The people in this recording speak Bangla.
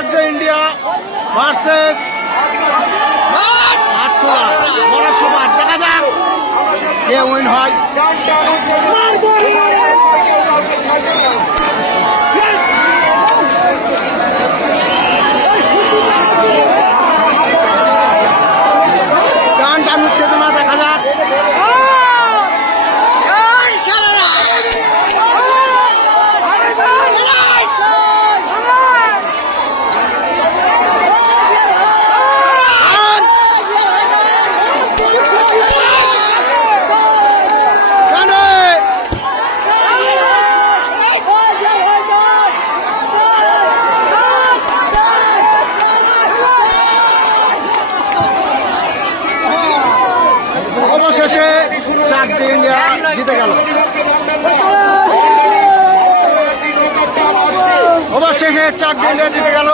চাকদে ইন্ডিয়া ভার্সেস আটটোলা বড় সবার দেখা যাক কে উইন হয় টান টান উত্তেজনা দেখা যাক টানে অবশেষে ইন্ডিয়া জিতে গেল। অবশেষে চাকদে ইন্ডিয়া জিতে গেল।